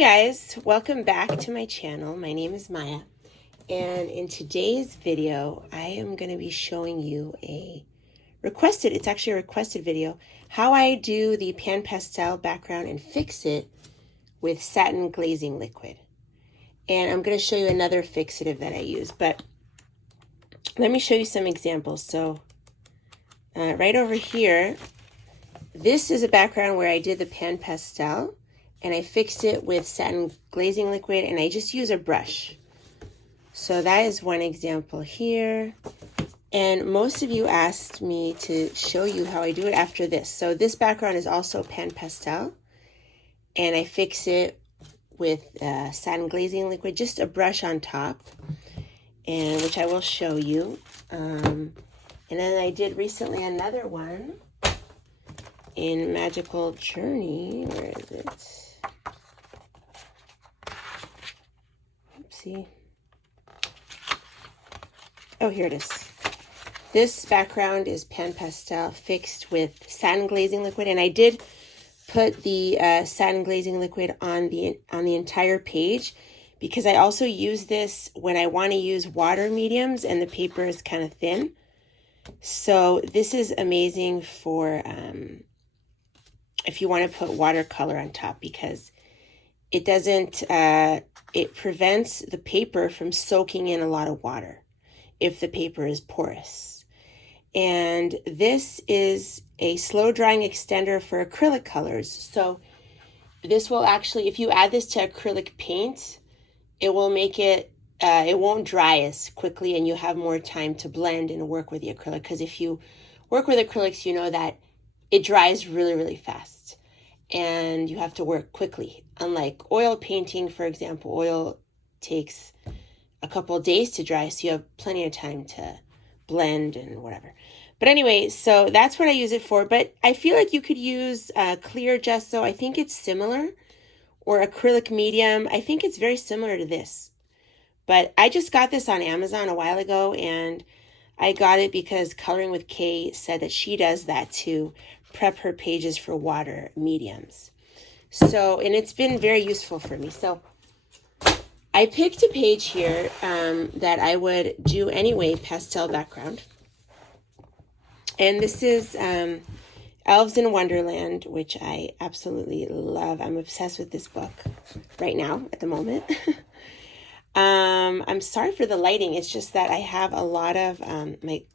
guys, welcome back to my channel. My name is Maya, and in today's video I am going to be showing you it's actually a requested video, how I do the pan pastel background and fix it with satin glazing liquid. And I'm going to show you another fixative that I use, but let me show you some examples. So right over here, this is a background where I did the pan pastel and I fixed it with satin glazing liquid, and I just use a brush. So that is one example here. And most of you asked me to show you how I do it after this. So this background is also pan pastel, and I fix it with satin glazing liquid, just a brush on top, and which I will show you. And then I did recently another one in Magical Journey. Where is it? Oopsie. Oh, here it is. This background is pan pastel fixed with satin glazing liquid, and I did put the satin glazing liquid on the entire page because I also use this when I want to use water mediums and the paper is kind of thin. So this is amazing for if you want to put watercolor on top, because it doesn't, it prevents the paper from soaking in a lot of water if the paper is porous. And this is a slow drying extender for acrylic colors. So this will actually, if you add this to acrylic paint, it will make it, it won't dry as quickly, and you have more time to blend and work with the acrylic. Because if you work with acrylics, you know that it dries really, really fast and you have to work quickly. Unlike oil painting, for example, oil takes a couple of days to dry, so you have plenty of time to blend and whatever. But anyway, so that's what I use it for. But I feel like you could use clear gesso. I think it's similar, or acrylic medium. I think it's very similar to this. But I just got this on Amazon a while ago, and I got it because Coloring with Kay said that she does that to prep her pages for water mediums. So, and it's been very useful for me. So I picked a page here that I would do anyway, pastel background. And this is Elves in Wonderland, which I absolutely love. I'm obsessed with this book right now at the moment. I'm sorry for the lighting. It's just that I have a lot of let me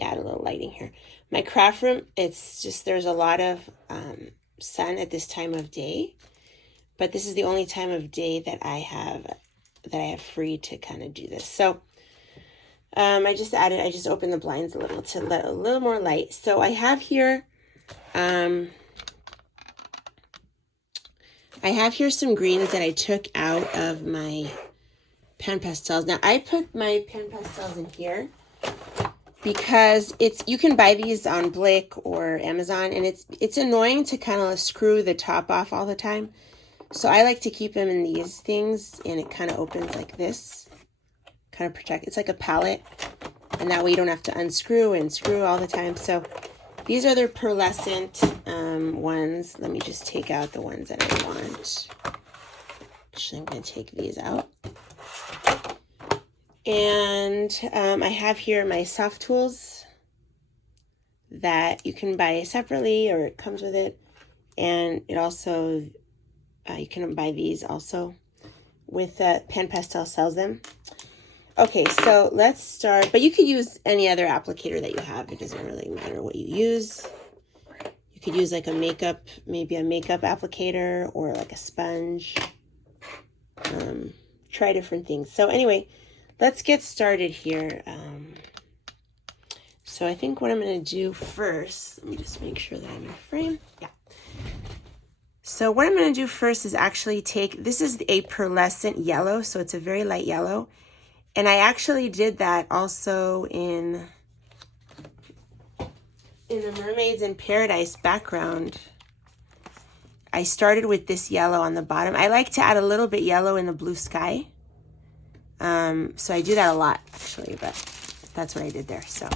add a little lighting here. My craft room, it's just, there's a lot of sun at this time of day, but this is the only time of day that I have free to kind of do this. So I just opened the blinds a little to let a little more light. So I have here some greens that I took out of my pan pastels. Now I put my pan pastels in here because you can buy these on Blick or Amazon, and it's annoying to kind of screw the top off all the time. So I like to keep them in these things, and it kind of opens like this, kind of protect. It's like a palette, and that way you don't have to unscrew and screw all the time. So these are their pearlescent ones. Let me just take out the ones that I want. Actually, I'm going to take these out. And I have here my soft tools that you can buy separately, or it comes with it. And it also, you can buy these also with Pan Pastel sells them. Okay, so let's start. But you could use any other applicator that you have. It doesn't really matter what you use. You could use like maybe a makeup applicator, or like a sponge. Try different things. So anyway, let's get started here. So I think what I'm going to do first, let me just make sure that I'm in frame. Yeah. So what I'm going to do first is actually this is a pearlescent yellow, so it's a very light yellow. And I actually did that also in the Mermaids in Paradise background. I started with this yellow on the bottom. I like to add a little bit yellow in the blue sky. So I do that a lot, actually, but that's what I did there. So,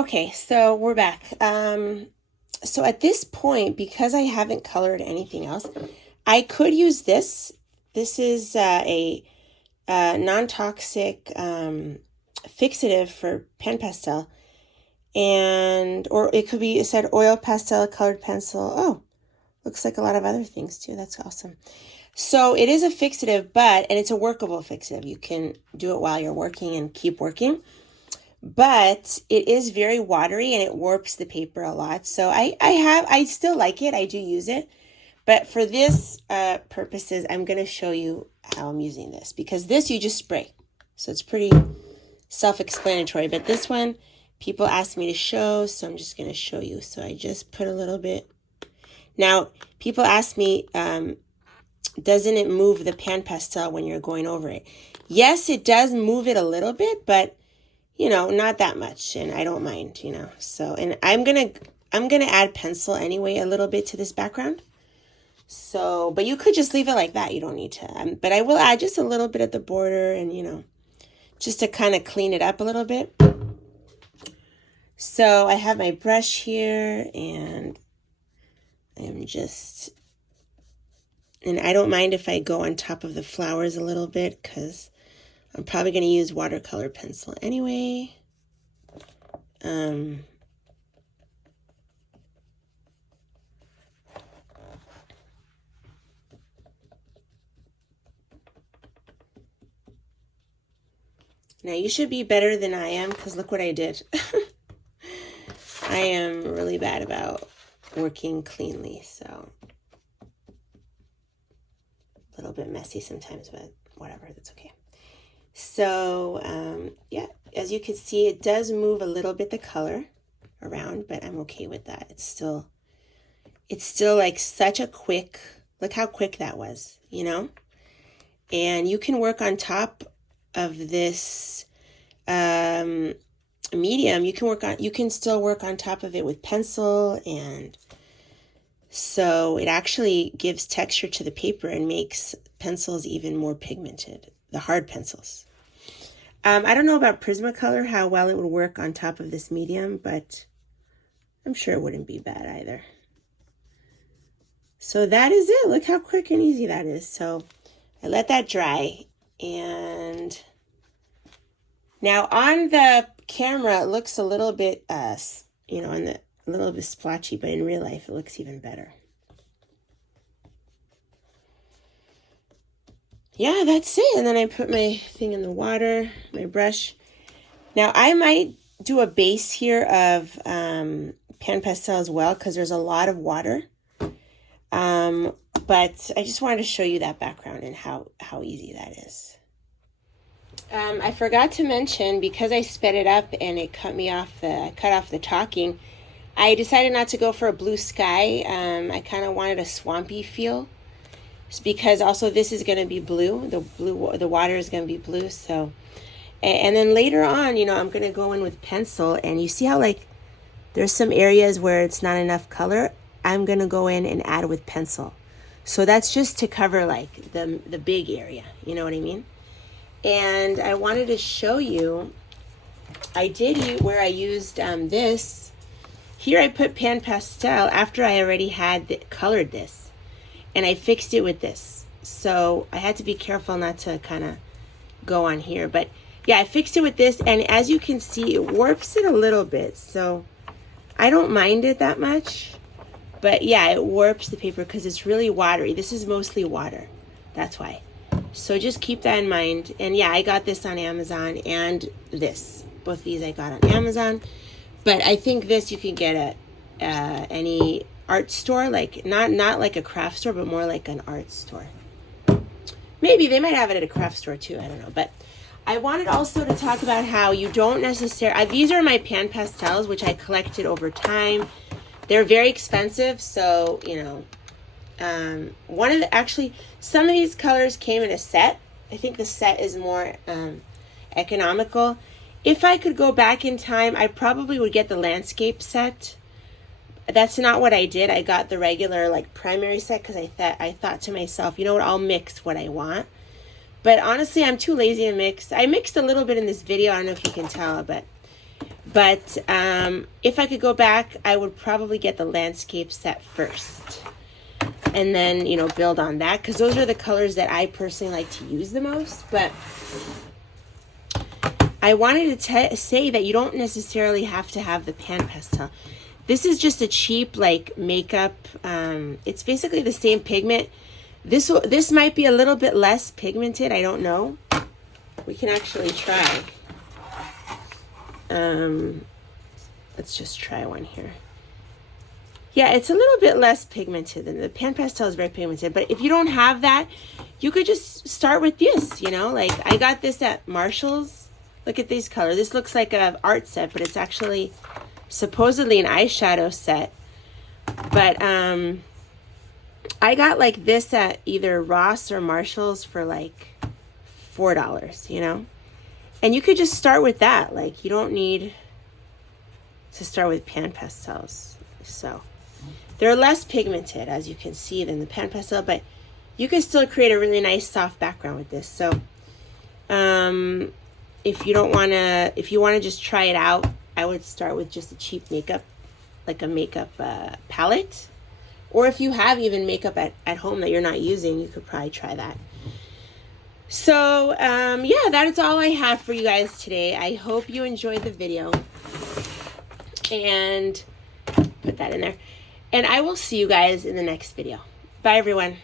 Okay, so we're back. So at this point, because I haven't colored anything else, I could use this. This is a non-toxic fixative for pen pastel, or it could be, it said oil pastel, colored pencil. Oh, looks like a lot of other things too. That's awesome. So it is a fixative, and it's a workable fixative. You can do it while you're working and keep working. But it is very watery and it warps the paper a lot. So I still like it. I do use it. But for this purposes, I'm going to show you how I'm using this. Because this you just spray. So it's pretty self-explanatory. But this one, people asked me to show. So I'm just going to show you. So I just put a little bit. Now, people ask me, doesn't it move the pan pastel when you're going over it? Yes, it does move it a little bit. But you know, not that much, and I don't mind, you know. So, and I'm gonna add pencil anyway a little bit to this background. So, but you could just leave it like that. You don't need to. But I will add just a little bit at the border, and you know, just to kind of clean it up a little bit. So I have my brush here, and I'm just, and I don't mind if I go on top of the flowers a little bit because I'm probably going to use watercolor pencil anyway. Now you should be better than I am because look what I did. I am really bad about working cleanly, so a little bit messy sometimes, but whatever, that's okay. So, yeah, as you can see, it does move a little bit the color around, but I'm okay with that. It's still like such a quick, look how quick that was, you know? And you can work on top of this medium. You can still work on top of it with pencil, and so it actually gives texture to the paper and makes pencils even more pigmented. The hard pencils. I don't know about Prismacolor, how well it would work on top of this medium, but I'm sure it wouldn't be bad either. So that is it. Look how quick and easy that is. So I let that dry, and now on the camera it looks a little bit, you know, a little bit splotchy, but in real life it looks even better. Yeah, that's it. And then I put my thing in the water, my brush. Now I might do a base here of pan pastel as well because there's a lot of water. But I just wanted to show you that background and how easy that is. I forgot to mention, because I sped it up and it cut off the talking, I decided not to go for a blue sky. I kind of wanted a swampy feel. Because also this is going to be blue. The water is going to be blue. So, and then later on, you know, I'm going to go in with pencil, and you see how like there's some areas where it's not enough color. I'm going to go in and add with pencil. So that's just to cover like the big area. You know what I mean? And I wanted to show you, where I used this. Here I put pan pastel after I already had colored this. And I fixed it with this. So I had to be careful not to kind of go on here. But yeah, I fixed it with this. And as you can see, it warps it a little bit. So I don't mind it that much. But yeah, it warps the paper because it's really watery. This is mostly water. That's why. So just keep that in mind. And yeah, I got this on Amazon, and this. Both these I got on Amazon. But I think this you can get at any art store, like not like a craft store, but more like an art store. Maybe they might have it at a craft store too, I don't know. But I wanted also to talk about how you don't necessarily, these are my pan pastels, which I collected over time. They're very expensive, so you know, some of these colors came in a set. I think the set is more economical. If I could go back in time, I probably would get the landscape set. That's not what I did. I got the regular like primary set because I thought to myself, you know what, I'll mix what I want. But honestly, I'm too lazy to mix. I mixed a little bit in this video. I don't know if you can tell, but But if I could go back, I would probably get the landscape set first. And then, you know, build on that. Because those are the colors that I personally like to use the most. But I wanted to say that you don't necessarily have to have the pan pastel. This is just a cheap, like, makeup. It's basically the same pigment. This might be a little bit less pigmented. I don't know. We can actually try. Let's just try one here. Yeah, it's a little bit less pigmented than the pan pastel is very pigmented. But if you don't have that, you could just start with this, you know. Like, I got this at Marshall's. Look at these colors. This looks like an art set, but it's actually supposedly an eyeshadow set. But I got like this at either Ross or Marshall's for like $4, you know. And you could just start with that. Like, you don't need to start with pan pastels. So they're less pigmented, as you can see, than the pan pastel, but you can still create a really nice soft background with this. So if you want to just try it out, I would start with just a cheap makeup, like a makeup palette. Or if you have even makeup at home that you're not using, you could probably try that. So, yeah, that is all I have for you guys today. I hope you enjoyed the video. And put that in there. And I will see you guys in the next video. Bye, everyone.